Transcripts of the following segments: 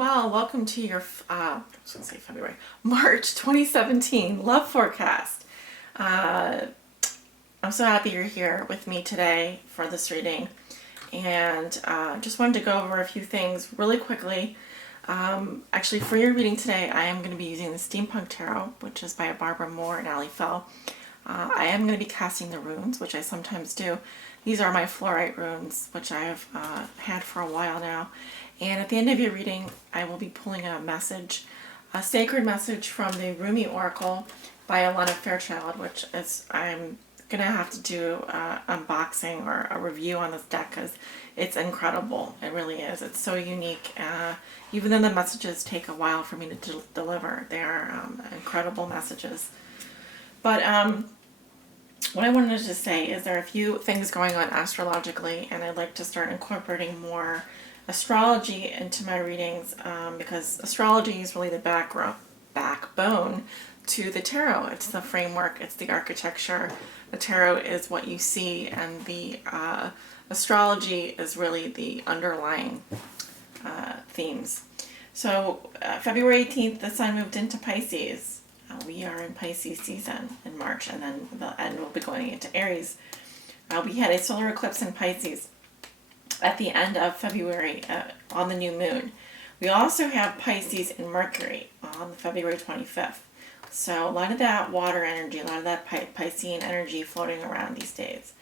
well. Welcome to your, I was going to say February, March 2017 love forecast. I'm so happy you're here with me today for this reading. And just wanted to go over a few things really quickly. Actually, for your reading today, I am going to be using the Steampunk Tarot, which is by Barbara Moore and Ali Fell. I am going to be casting the runes, which I sometimes do. These are my fluorite runes, which I have had for a while now. And at the end of your reading, I will be pulling a message, a sacred message from the Rumi Oracle by Alana Fairchild, which is, I'm going to have to do an unboxing or a review on this deck because it's incredible. It really is. It's so unique. Even though the messages take a while for me to deliver, they are incredible messages. But what I wanted to say is there are a few things going on astrologically, and I'd like to start incorporating more astrology into my readings because astrology is really the backbone to the tarot. It's the framework, it's the architecture. The tarot is what you see, and the astrology is really the underlying themes. So February 18th, the sun moved into Pisces. We are in Pisces season in March, and then the end will be going into Aries. We had a solar eclipse in Pisces at the end of February on the new moon. We also have Pisces in Mercury on February 25th. So a lot of that water energy, a lot of that Piscean energy floating around these days.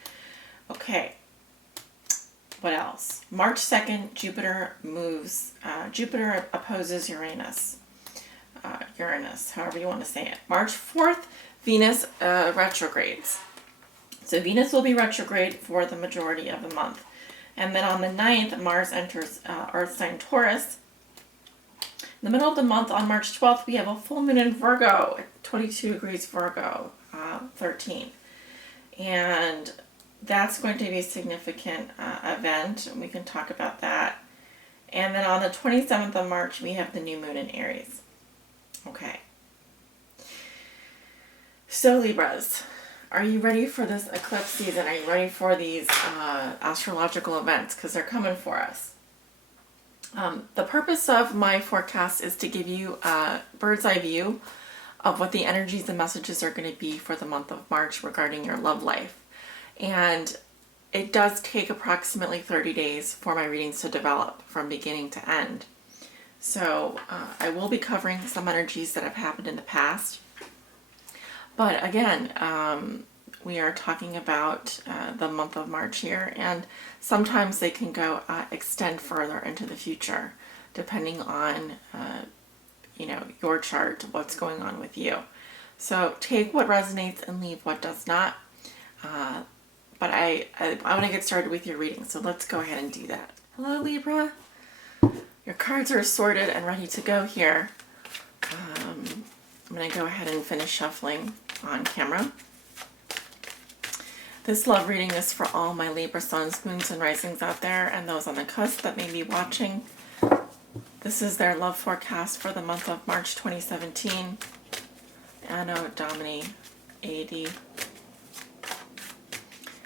Okay, what else? March 2nd, Jupiter moves. Jupiter opposes Uranus. Uranus, however you want to say it. March 4th, Venus retrogrades. So Venus will be retrograde for the majority of the month. And then on the 9th, Mars enters Earth sign Taurus. In the middle of the month, on March 12th, we have a full moon in Virgo, at 22 degrees Virgo, 13. And that's going to be a significant event, and we can talk about that. And then on the 27th of March, we have the new moon in Aries. Okay. So Libras, are you ready for this eclipse season? Are you ready for these astrological events? Because they're coming for us. The purpose of my forecast is to give you a bird's eye view of what the energies and messages are going to be for the month of March regarding your love life. And it does take approximately 30 days for my readings to develop from beginning to end. So I will be covering some energies that have happened in the past. But again, we are talking about the month of March here, and sometimes they can go extend further into the future, depending on your chart, what's going on with you. So take what resonates and leave what does not. But I want to get started with your reading, so let's go ahead and do that. Hello, Libra. Your cards are sorted and ready to go here. I'm going to go ahead and finish shuffling on camera. This love reading is for all my Libra Suns, Moons, and Risings out there, and those on the cusp that may be watching. This is their love forecast for the month of March 2017. Anno Domini AD.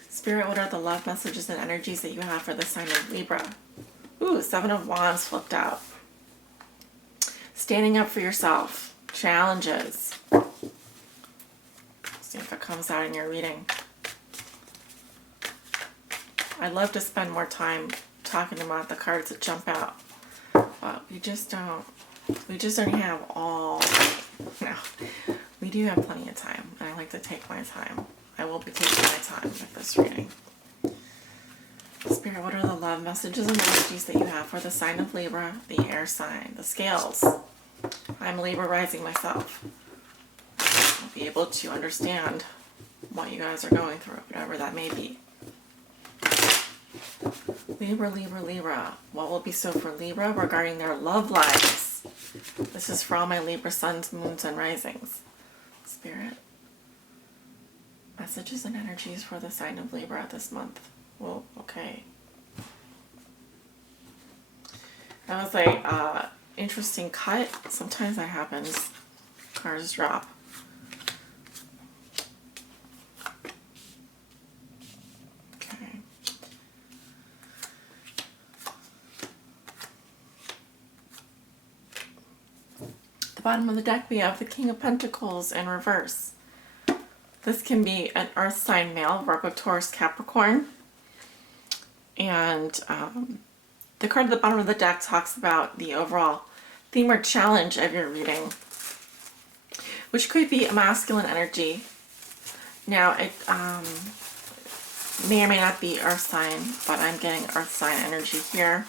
Spirit, what are the love messages and energies that you have for the sign of Libra? Ooh, Seven of Wands flipped out. Standing up for yourself. Challenges. See if it comes out in your reading. I'd love to spend more time talking about the cards that jump out, but we just don't have all. No, we do have plenty of time, and I like to take my time. I will be taking my time with this reading. Spirit, what are the love messages and energies that you have for the sign of Libra, the air sign, the scales? I'm Libra rising myself. I'll be able to understand what you guys are going through, whatever that may be. Libra, Libra, Libra. What will be so for Libra regarding their love lives? This is for all my Libra suns, moons, and risings. Spirit, messages and energies for the sign of Libra this month. Well, okay. That was a interesting cut. Sometimes that happens. Cards drop. Okay. bottom of the deck, we have the King of Pentacles in reverse. This can be an earth sign male, Virgo, Taurus, Capricorn. And the card at the bottom of the deck talks about the overall theme or challenge of your reading, which could be a masculine energy. Now, it may or may not be earth sign, but I'm getting earth sign energy here.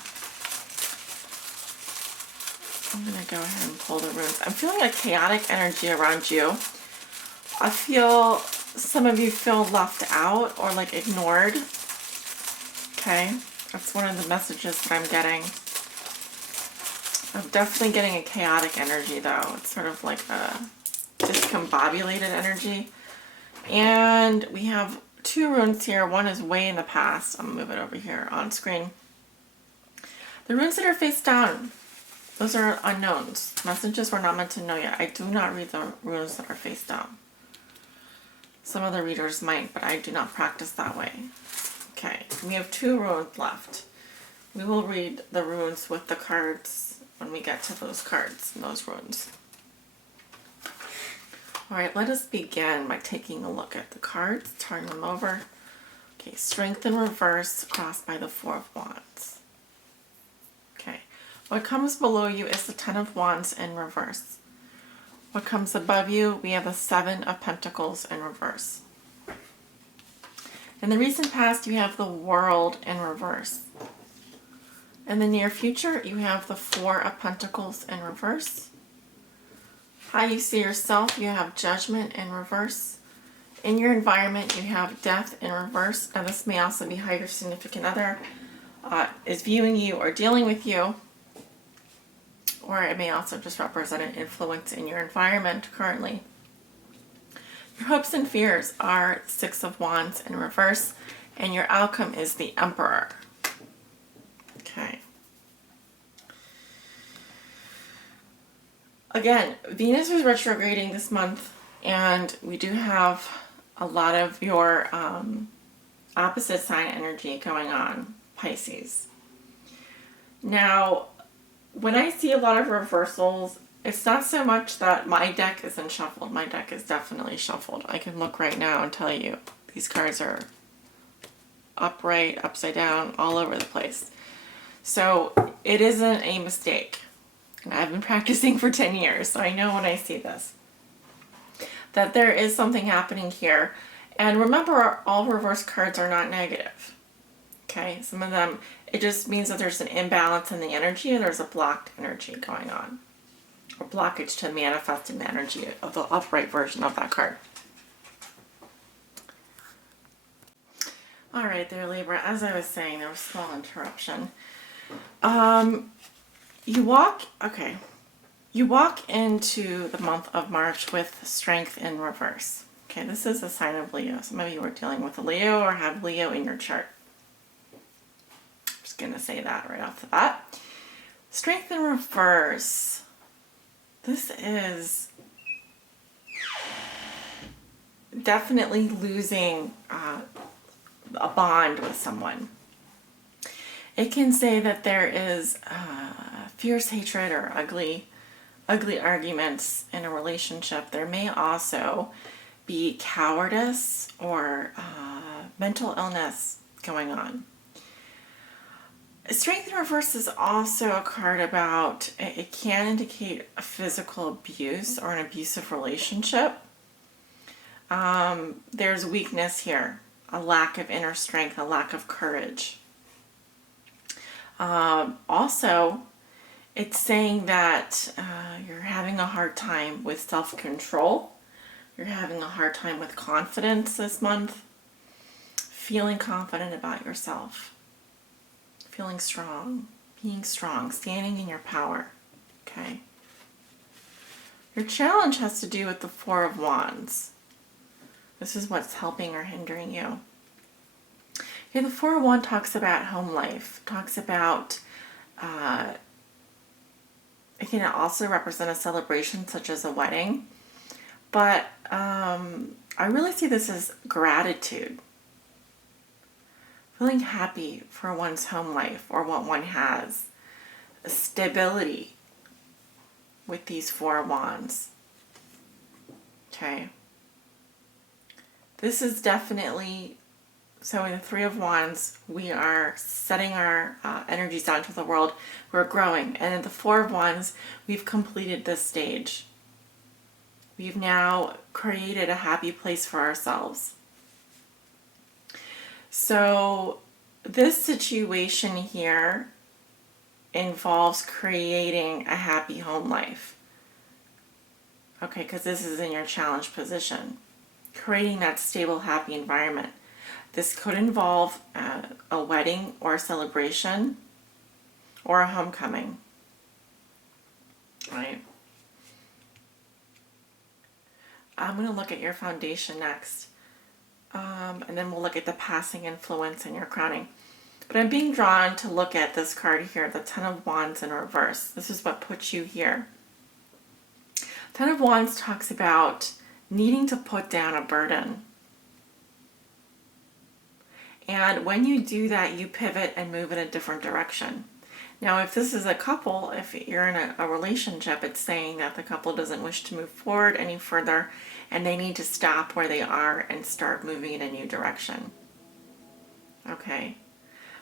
I'm going to go ahead and pull the runes. I'm feeling a chaotic energy around you. I feel some of you feel left out or like ignored. Okay, that's one of the messages that I'm getting. I'm definitely getting a chaotic energy though. It's sort of like a discombobulated energy. And we have two runes here. One is way in the past. I'm going to move it over here on screen. The runes that are face down, those are unknowns. Messages we're not meant to know yet. I do not read the runes that are face down. Some of the readers might, but I do not practice that way. Okay, we have two runes left. We will read the runes with the cards when we get to those cards and those runes. All right, let us begin by taking a look at the cards, turn them over. Okay, Strength in reverse, crossed by the Four of Wands. Okay, what comes below you is the Ten of Wands in reverse. What comes above you, we have the Seven of Pentacles in reverse. In the recent past, you have the World in reverse. In the near future, you have the Four of Pentacles in reverse. How you see yourself, you have Judgment in reverse. In your environment, you have Death in reverse. Now this may also be how your significant other is viewing you or dealing with you. Or it may also just represent an influence in your environment currently. Your hopes and fears are Six of Wands in reverse. And your outcome is the Emperor. Okay. Again, Venus is retrograding this month, and we do have a lot of your opposite sign energy going on, Pisces. Now, when I see a lot of reversals, it's not so much that my deck isn't shuffled. My deck is definitely shuffled. I can look right now and tell you these cards are upright, upside down, all over the place. So it isn't a mistake. And I've been practicing for 10 years, so I know when I see this, that there is something happening here. And remember, all reverse cards are not negative. Okay, some of them, it just means that there's an imbalance in the energy and there's a blocked energy going on. Or blockage to manifesting the energy of the upright version of that card. All right there, Libra, as I was saying, there was a small interruption. You walk into the month of March with Strength in reverse. Okay, this is a sign of Leo. Some of you are dealing with a Leo or have Leo in your chart. Just gonna say that right off the bat. Strength in reverse. This is definitely losing a bond with someone. It can say that there is fierce hatred or ugly arguments in a relationship. There may also be cowardice or mental illness going on. Strength in reverse is also a card about, it can indicate a physical abuse or an abusive relationship. There's weakness here, a lack of inner strength, a lack of courage. Also, it's saying that you're having a hard time with self-control. You're having a hard time with confidence this month. Feeling confident about yourself. Feeling strong. Being strong. Standing in your power. Okay. Your challenge has to do with the Four of Wands. This is what's helping or hindering you. Okay, the Four of Wands talks about home life. Talks about it can also represent a celebration such as a wedding. But I really see this as gratitude. Feeling happy for one's home life or what one has. Stability. with these 4 wands. Okay. This is definitely, so in the 3 of Wands, we are setting our energies out into the world. We're growing. And in the 4 of Wands, we've completed this stage. We've now created a happy place for ourselves. So this situation here involves creating a happy home life. Okay, because this is in your challenge position. Creating that stable, happy environment. This could involve a wedding or a celebration or a homecoming, right? I'm going to look at your foundation next, and then we'll look at the passing influence and your crowning. But I'm being drawn to look at this card here, the Ten of Wands in reverse. This is what puts you here. Ten of Wands talks about needing to put down a burden. And when you do that, you pivot and move in a different direction. Now, if this is a couple, if you're in a relationship, it's saying that the couple doesn't wish to move forward any further and they need to stop where they are and start moving in a new direction. Okay.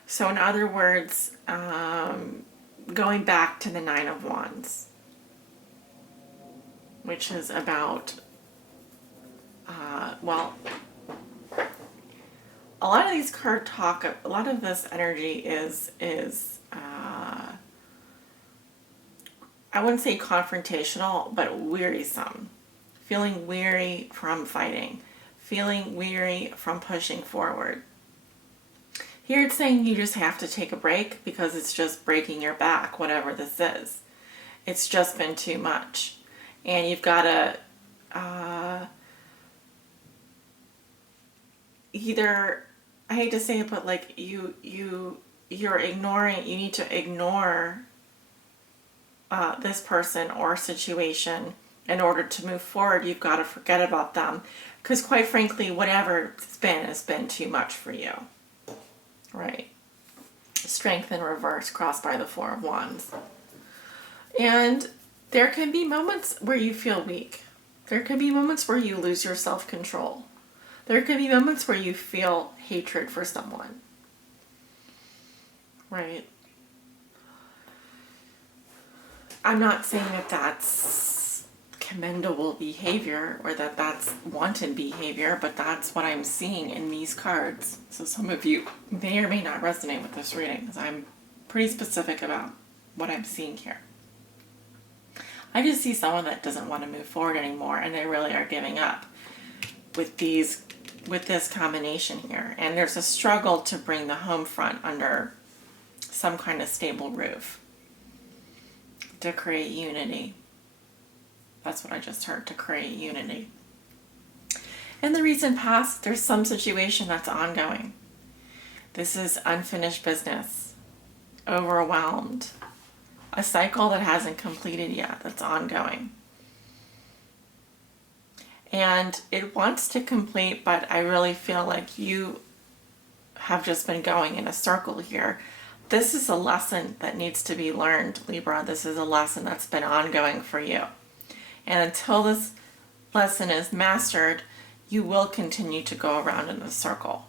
So in other words, going back to the Nine of Wands, which is about, well, a lot of these cards talk, a lot of this energy is I wouldn't say confrontational, but wearisome. Feeling weary from fighting. Feeling weary from pushing forward. Here it's saying you just have to take a break because it's just breaking your back, whatever this is. It's just been too much. And you've got to either, I hate to say it, but like you're ignoring, you need to ignore this person or situation in order to move forward. You've got to forget about them because quite frankly, whatever it's been has been too much for you. Right. Strength in reverse, crossed by the Four of Wands. And there can be moments where you feel weak. There can be moments where you lose your self-control. There can be moments where you feel hatred for someone. Right. I'm not saying that that's commendable behavior or that that's wanted behavior, but that's what I'm seeing in these cards. So some of you may or may not resonate with this reading because I'm pretty specific about what I'm seeing here. I just see someone that doesn't want to move forward anymore and they really are giving up with this combination here. And there's a struggle to bring the home front under some kind of stable roof to create unity. That's what I just heard, to create unity. In the recent past, there's some situation that's ongoing. This is unfinished business, overwhelmed, a cycle that hasn't completed yet, that's ongoing. And it wants to complete, but I really feel like you have just been going in a circle here. This is a lesson that needs to be learned, Libra. This is a lesson that's been ongoing for you. And until this lesson is mastered, you will continue to go around in the circle.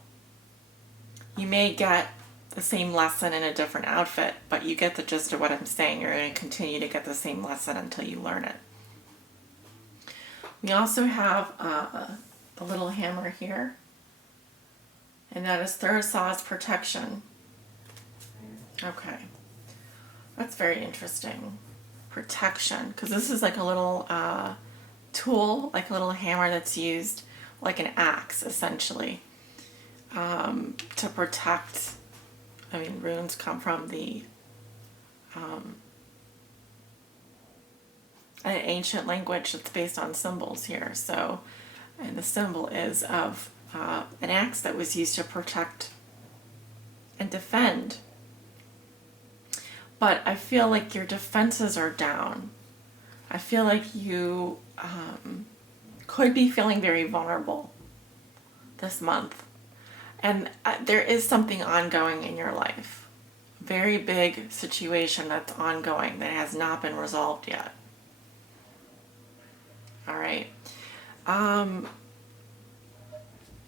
You may get the same lesson in a different outfit, but you get the gist of what I'm saying. You're going to continue to get the same lesson until you learn it. We also have the little hammer here, and that is Thurisaw's protection. Okay, that's very interesting. Protection, because this is like a little tool, like a little hammer that's used like an axe, essentially, to protect. I mean, runes come from the an ancient language that's based on symbols here. So, and the symbol is of an axe that was used to protect and defend. But I feel like your defenses are down. I feel like you could be feeling very vulnerable this month. And there is something ongoing in your life. Very big situation that's ongoing that has not been resolved yet. All right.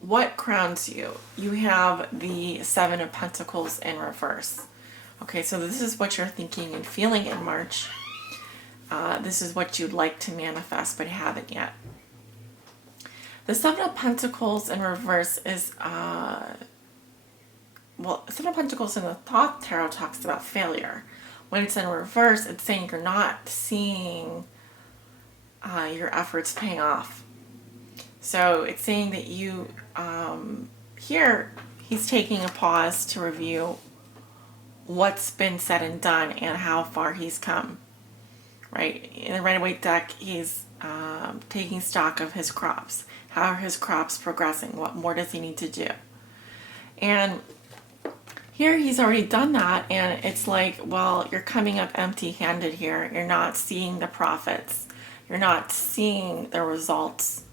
What crowns you? You have the Seven of Pentacles in reverse. Okay, so this is what you're thinking and feeling in March. This is what you'd like to manifest but haven't yet. The Seven of Pentacles in reverse is, Seven of Pentacles in the Thoth Tarot talks about failure. When it's in reverse, it's saying you're not seeing your efforts paying off. So it's saying that you, here, he's taking a pause to review what's been said and done and how far he's come. Right? In the Rider-Waite deck, he's taking stock of his crops. How are his crops progressing? What more does he need to do? And here he's already done that, and it's like, well, you're coming up empty-handed here. You're not seeing the profits. You're not seeing the results.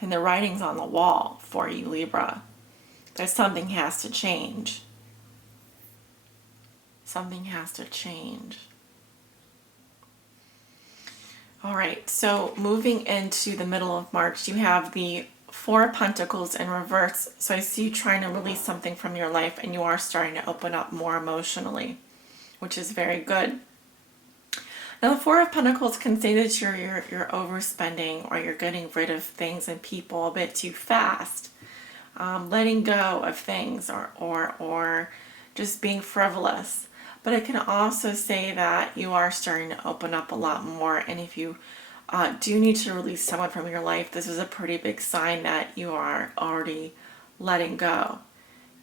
And the writing's on the wall for you, Libra. There's something has to change. Something has to change. All right, so moving into the middle of March, you have the Four of Pentacles in reverse. So I see you trying to release something from your life, and you are starting to open up more emotionally, which is very good. Now, the Four of Pentacles can say that you're overspending, or you're getting rid of things and people a bit too fast, letting go of things, or just being frivolous. But it can also say that you are starting to open up a lot more, and if you do need to release someone from your life, this is a pretty big sign that you are already letting go.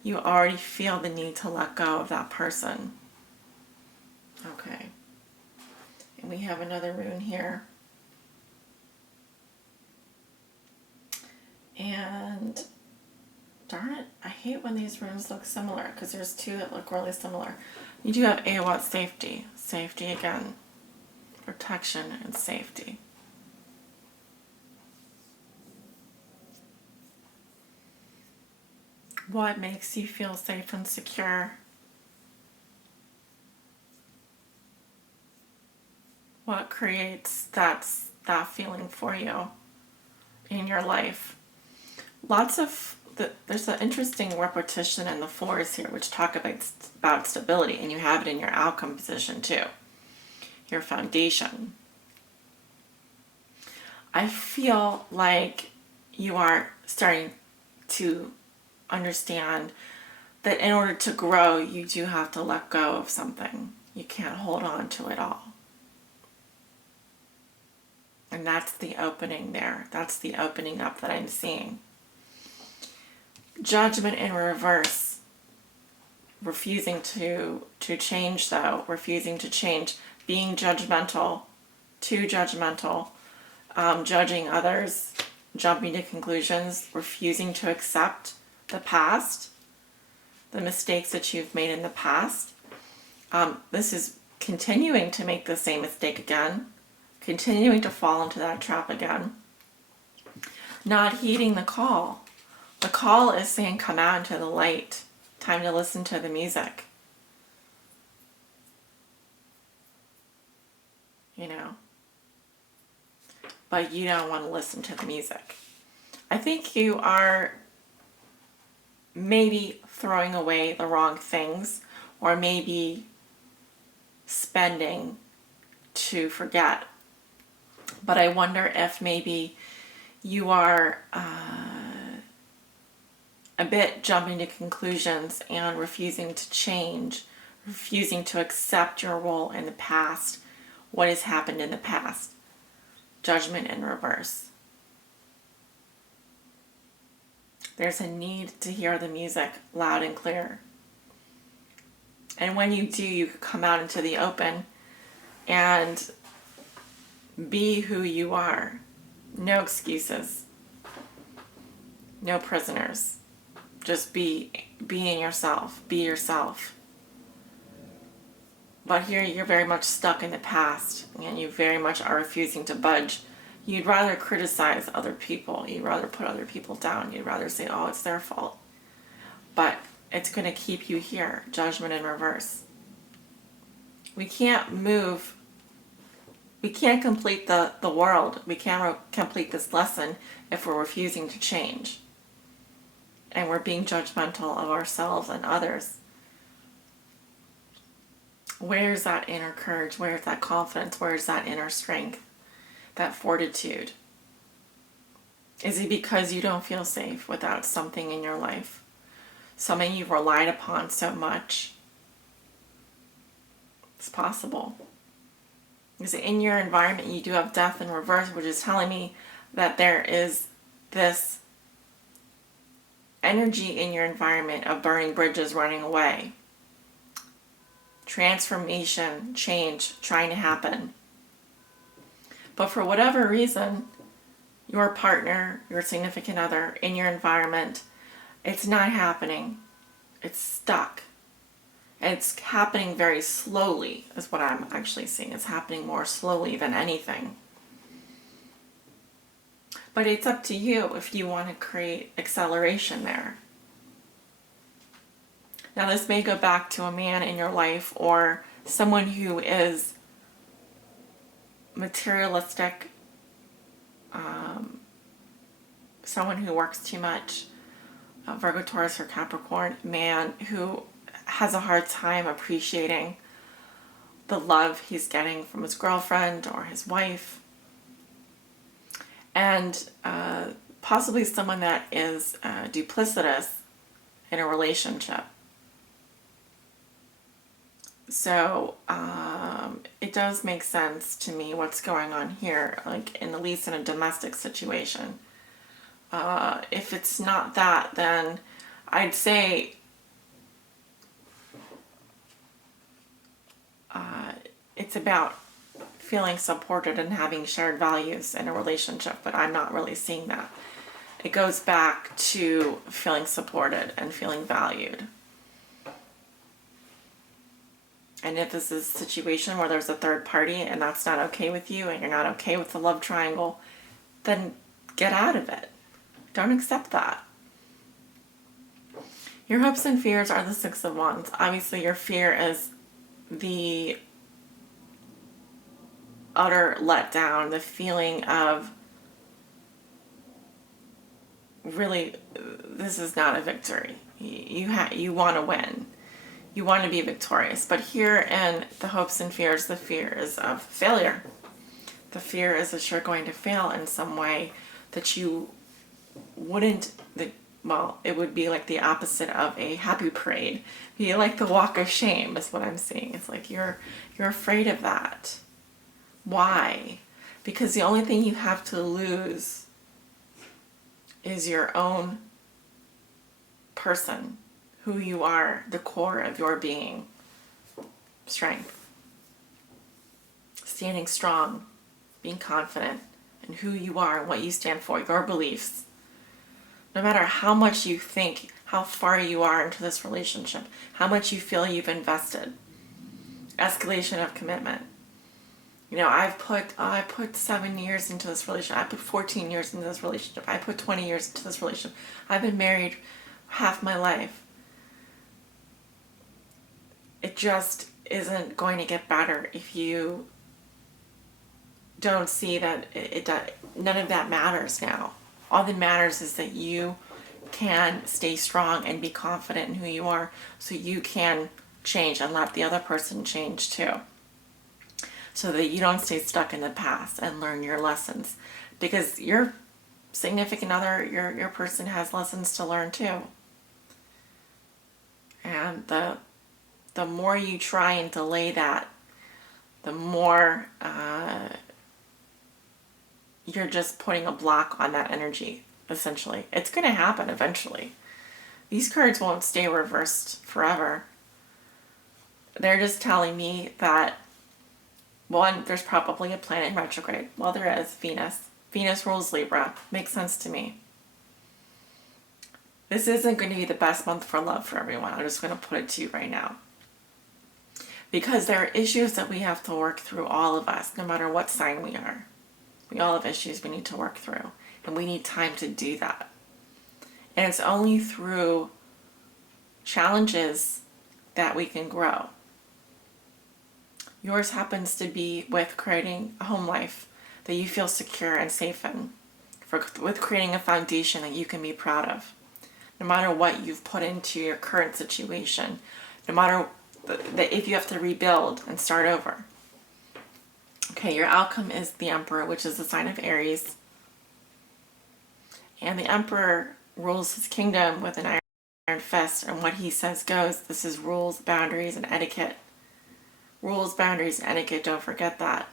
You already feel the need to let go of that person. Okay. And we have another rune here. And darn it, I hate when these runes look similar, because there's two that look really similar. You do have Awat safety. Safety again. Protection and safety. What makes you feel safe and secure? What creates that feeling for you in your life? There's an interesting repetition in the fours here, which talk about stability, and you have it in your outcome position too. Your foundation. I feel like you are starting to understand that in order to grow, you do have to let go of something. You can't hold on to it all. And that's the opening there. That's the opening up that I'm seeing. Judgment in reverse. Refusing to change, though. Refusing to change. Being judgmental. Too judgmental. Judging others. Jumping to conclusions. Refusing to accept the past. The mistakes that you've made in the past. This is continuing to make the same mistake again. Continuing to fall into that trap again. Not heeding the call. The call is saying, come out into the light. Time to listen to the music. You know. But you don't want to listen to the music. I think you are maybe throwing away the wrong things, or maybe spending to forget. But I wonder if maybe you are a bit jumping to conclusions and refusing to change, refusing to accept your role in the past, what has happened in the past. Judgment in reverse. There's a need to hear the music loud and clear. And when you do, you come out into the open and be who you are. No excuses. No prisoners. Just being yourself. Be yourself. But here you're very much stuck in the past, and you very much are refusing to budge. You'd rather criticize other people. You'd rather put other people down. You'd rather say, oh, it's their fault. But it's going to keep you here. Judgment in reverse. We can't move We can't complete the world. We can't complete this lesson if we're refusing to change. And we're being judgmental of ourselves and others. Where's that inner courage? Where's that confidence? Where's that inner strength? That fortitude? Is it because you don't feel safe without something in your life? Something you've relied upon so much? It's possible. Because in your environment you do have death in reverse, which is telling me that there is this energy in your environment of burning bridges, running away. Transformation, change, trying to happen. But for whatever reason, your partner, your significant other, in your environment, it's not happening. It's stuck. And it's happening very slowly, is what I'm actually seeing. It's happening more slowly than anything. But it's up to you if you want to create acceleration there. Now, this may go back to a man in your life or someone who is materialistic, someone who works too much, Virgo, Taurus, or Capricorn man who has a hard time appreciating the love he's getting from his girlfriend or his wife. And possibly someone that is duplicitous in a relationship. So it does make sense to me what's going on here, like at least in a domestic situation. If it's not that, then I'd say it's about feeling supported and having shared values in a relationship, but I'm not really seeing that. It goes back to feeling supported and feeling valued. And if this is a situation where there's a third party and that's not okay with you and you're not okay with the love triangle, then get out of it. Don't accept that. Your hopes and fears are the Six of Wands. Obviously, your fear is the utter letdown, the feeling of really, this is not a victory. You want to win. You want to be victorious. But here in the hopes and fears, the fear is of failure. The fear is that you're going to fail in some way, that you wouldn't, well, it would be like the opposite of a happy parade. Be like the walk of shame is what I'm seeing. It's like you're afraid of that. Why? Because the only thing you have to lose is your own person, who you are, the core of your being. Strength. Standing strong, being confident in who you are and what you stand for, your beliefs. No matter how much you think, how far you are into this relationship, how much you feel you've invested. Escalation of commitment. You know, I put 7 years into this relationship. I put 14 years into this relationship. I put 20 years into this relationship. I've been married half my life. It just isn't going to get better if you don't see that none of that matters now. All that matters is that you can stay strong and be confident in who you are, so you can change and let the other person change too. So that you don't stay stuck in the past and learn your lessons. Because your significant other, your person has lessons to learn too. And the more you try and delay that, the more you're just putting a block on that energy, essentially. It's going to happen eventually. These cards won't stay reversed forever. They're just telling me that, one, there's probably a planet in retrograde. Well, there is, Venus. Venus rules Libra. Makes sense to me. This isn't going to be the best month for love for everyone. I'm just going to put it to you right now. Because there are issues that we have to work through, all of us, no matter what sign we are. We all have issues we need to work through. And we need time to do that. And it's only through challenges that we can grow. Yours happens to be with creating a home life that you feel secure and safe in, with creating a foundation that you can be proud of. No matter what you've put into your current situation, no matter if you have to rebuild and start over. Okay, your outcome is the Emperor, which is the sign of Aries. And the Emperor rules his kingdom with an iron fist, and what he says goes. This is rules, boundaries, and etiquette. Rules, boundaries, and etiquette, don't forget that.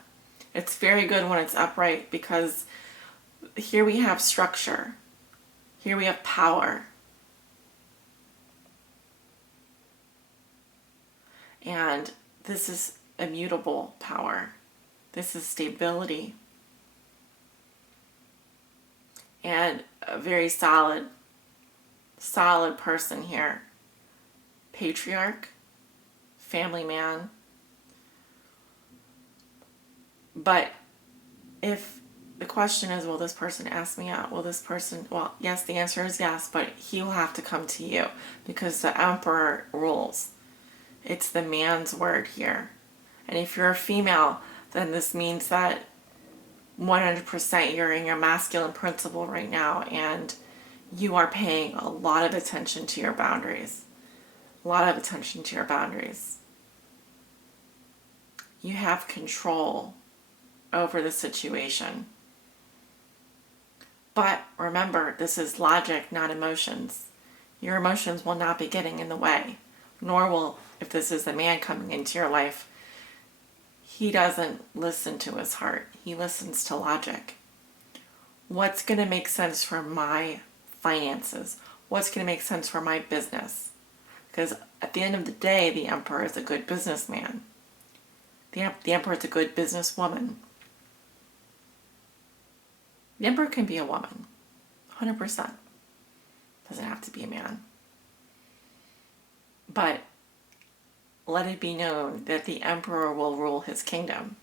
It's very good when it's upright, because here we have structure. Here we have power. And this is immutable power. This is stability. And a very solid person here. Patriarch, family man. But if the question is, will this person ask me out? Will this person, well, yes, the answer is yes, but he will have to come to you, because the Emperor rules. It's the man's word here. And if you're a female, then this means that 100% you're in your masculine principle right now, and you are paying a lot of attention to your boundaries. A lot of attention to your boundaries. You have control over the situation. But remember, this is logic, not emotions. Your emotions will not be getting in the way, nor will, if this is a man coming into your life, he doesn't listen to his heart. He listens to logic. What's going to make sense for my finances? What's going to make sense for my business? Because at the end of the day, the Emperor is a good businessman. The Emperor is a good businesswoman. The Emperor can be a woman, 100%. Doesn't have to be a man. But let it be known that the Emperor will rule his kingdom.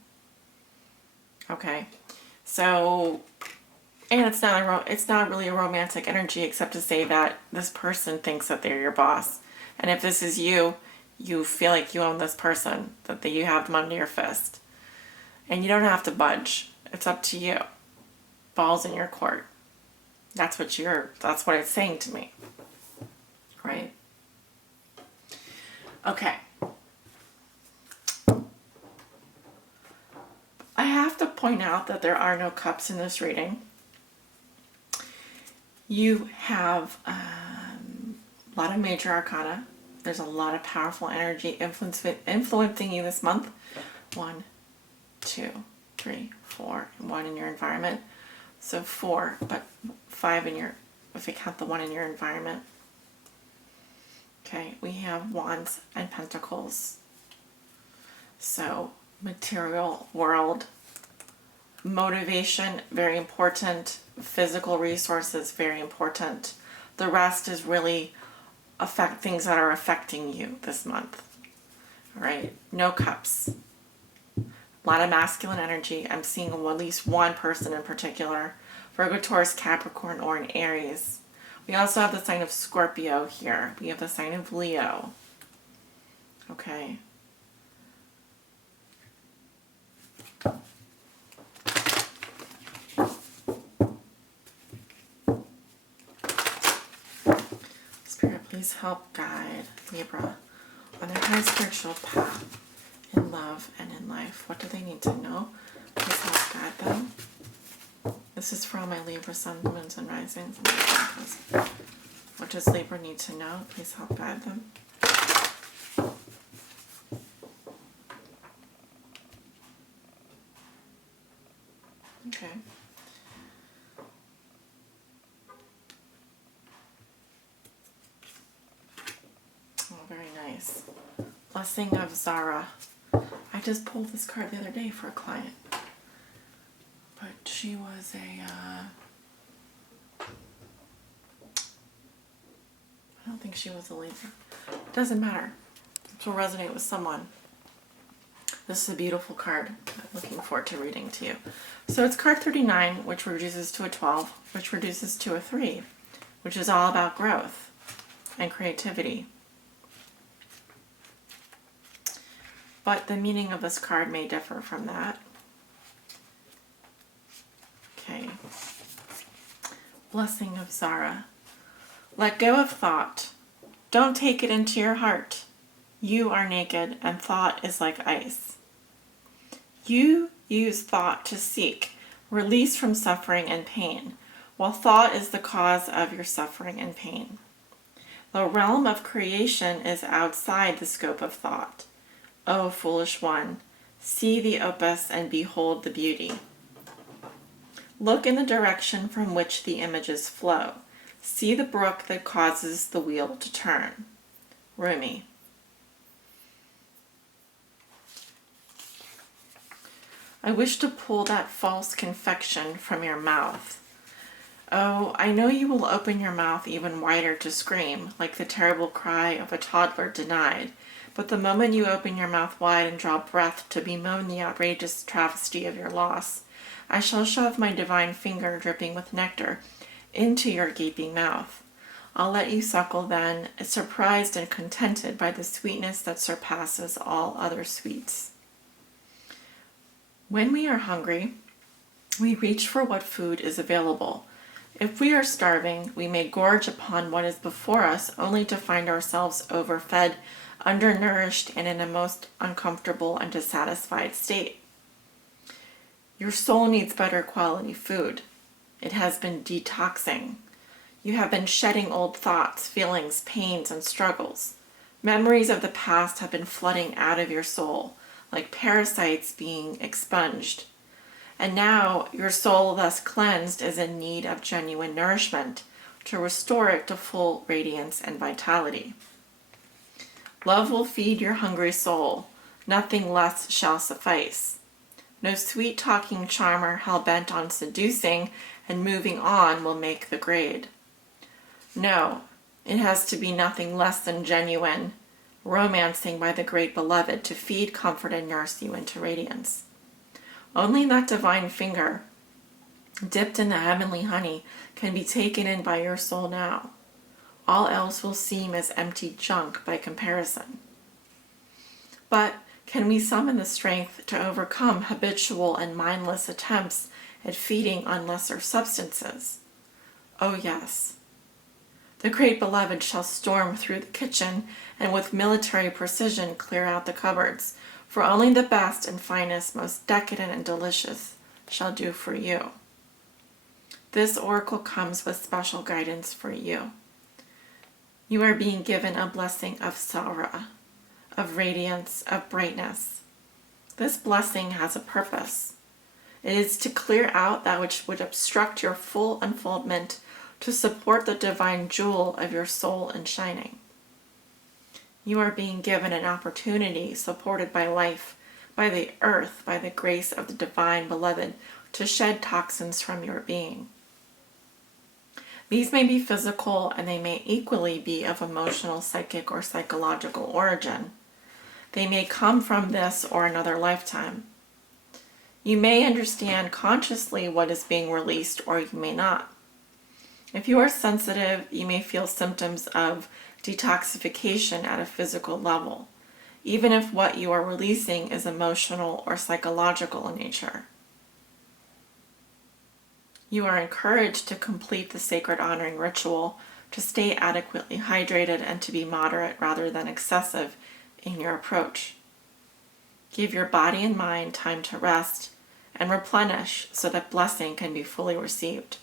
Okay? So, and it's not really a romantic energy, except to say that this person thinks that they're your boss. And if this is you, you feel like you own this person, that you have them under your fist. And you don't have to budge. It's up to you. Ball's in your court. That's what it's saying to me. Right? Okay. I have to point out that there are no cups in this reading. You have a lot of major arcana. There's a lot of powerful energy influencing you this month. 1, 2, 3, 4, and 1 in your environment. So 4, but 5 if you count the 1 in your environment. Okay, we have Wands and Pentacles. So material world, motivation, very important. Physical resources, very important. The rest is really things that are affecting you this month. All right, no cups. A lot of masculine energy. I'm seeing at least one person in particular. Virgo, Taurus, Capricorn, or an Aries. We also have the sign of Scorpio here. We have the sign of Leo. Okay. Spirit, please help guide Libra on their high spiritual path in love and in life. What do they need to know? Please help guide them. This is for all my Libra Suns, Moons, and Risings. What does Libra need to know? Please help guide them. Okay. Oh, very nice. Blessing of Zara. I just pulled this card the other day for a client. But she was I don't think she was a Libra. It doesn't matter. It will resonate with someone. This is a beautiful card. I'm looking forward to reading to you. So it's card 39, which reduces to a 12, which reduces to a 3, which is all about growth and creativity. but the meaning of this card may differ from that. Okay. Blessing of Zara. Let go of thought. Don't take it into your heart. You are naked, and thought is like ice. You use thought to seek release from suffering and pain, while thought is the cause of your suffering and pain. The realm of creation is outside the scope of thought. O foolish one, see the opus and behold the beauty. Look in the direction from which the images flow. See the brook that causes the wheel to turn. Rumi. I wish to pull that false confection from your mouth. Oh, I know you will open your mouth even wider to scream, like the terrible cry of a toddler denied. But the moment you open your mouth wide and draw breath to bemoan the outrageous travesty of your loss, I shall shove my divine finger dripping with nectar into your gaping mouth. I'll let you suckle then, surprised and contented by the sweetness that surpasses all other sweets. When we are hungry, we reach for what food is available. If we are starving, we may gorge upon what is before us only to find ourselves overfed, undernourished, and in a most uncomfortable and dissatisfied state. Your soul needs better quality food. It has been detoxing. You have been shedding old thoughts, feelings, pains, and struggles. Memories of the past have been flooding out of your soul, like parasites being expunged. And now your soul, thus cleansed, is in need of genuine nourishment to restore it to full radiance and vitality. Love will feed your hungry soul. Nothing less shall suffice. No sweet-talking charmer hell-bent on seducing and moving on will make the grade. No, it has to be nothing less than genuine, romancing by the great beloved to feed, comfort, and nurse you into radiance. Only that divine finger, dipped in the heavenly honey, can be taken in by your soul now. All else will seem as empty junk by comparison. But can we summon the strength to overcome habitual and mindless attempts at feeding on lesser substances? Oh yes. The great beloved shall storm through the kitchen and with military precision clear out the cupboards, for only the best and finest, most decadent and delicious shall do for you. This oracle comes with special guidance for you. You are being given a blessing of Sarah, of radiance, of brightness. This blessing has a purpose. It is to clear out that which would obstruct your full unfoldment, to support the divine jewel of your soul in shining. You are being given an opportunity, supported by life, by the earth, by the grace of the divine beloved, to shed toxins from your being. These may be physical, and they may equally be of emotional, psychic, or psychological origin. They may come from this or another lifetime. You may understand consciously what is being released, or you may not. If you are sensitive, you may feel symptoms of detoxification at a physical level, even if what you are releasing is emotional or psychological in nature. You are encouraged to complete the sacred honoring ritual, to stay adequately hydrated, and to be moderate rather than excessive in your approach. Give your body and mind time to rest and replenish so that blessing can be fully received.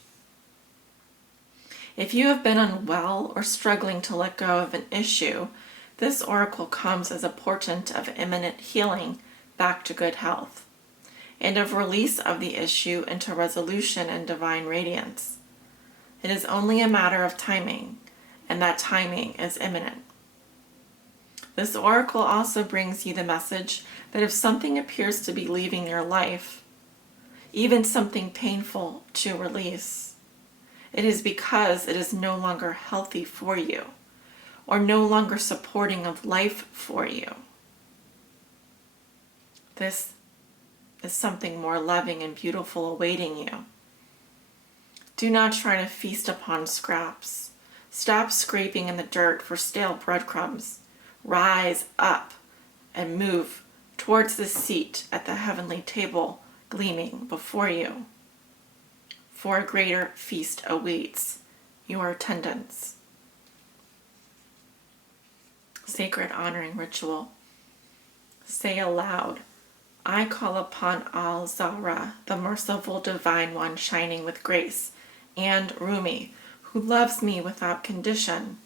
If you have been unwell or struggling to let go of an issue, this oracle comes as a portent of imminent healing back to good health, and of release of the issue into resolution and divine radiance. It is only a matter of timing, and that timing is imminent. This oracle also brings you the message that if something appears to be leaving your life, even something painful to release, it is because it is no longer healthy for you, or no longer supporting of life for you. This is something more loving and beautiful awaiting you. Do not try to feast upon scraps. Stop scraping in the dirt for stale breadcrumbs. Rise up and move towards the seat at the heavenly table gleaming before you. For a greater feast awaits your attendance. Sacred honoring ritual. Say aloud, I call upon Al-Zahra, the merciful divine one shining with grace, and Rumi, who loves me without condition.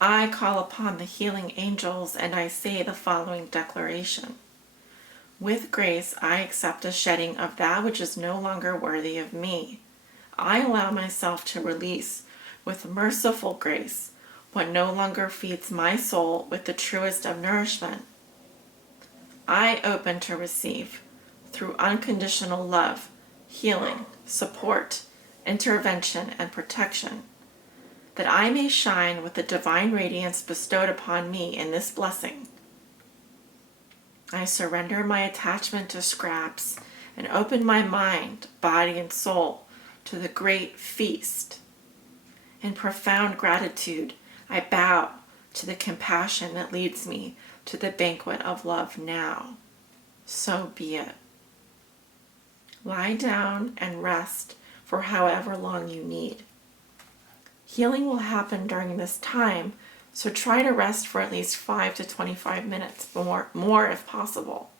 I call upon the healing angels, and I say the following declaration. With grace, I accept a shedding of that which is no longer worthy of me. I allow myself to release with merciful grace what no longer feeds my soul with the truest of nourishment. I open to receive, through unconditional love, healing, support, intervention, and protection, that I may shine with the divine radiance bestowed upon me in this blessing. I surrender my attachment to scraps and open my mind, body, and soul to the great feast. In profound gratitude, I bow to the compassion that leads me to the banquet of love now. So be it. Lie down and rest for however long you need. Healing will happen during this time, so try to rest for at least 5 to 25 minutes, more if possible.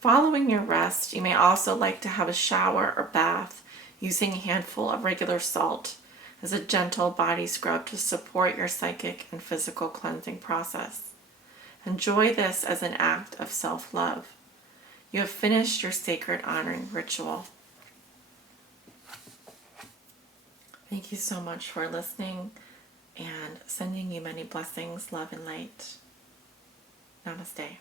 Following your rest, you may also like to have a shower or bath using a handful of regular salt as a gentle body scrub to support your psychic and physical cleansing process. Enjoy this as an act of self-love. You have finished your sacred honoring ritual. Thank you so much for listening, and sending you many blessings, love, and light. Namaste.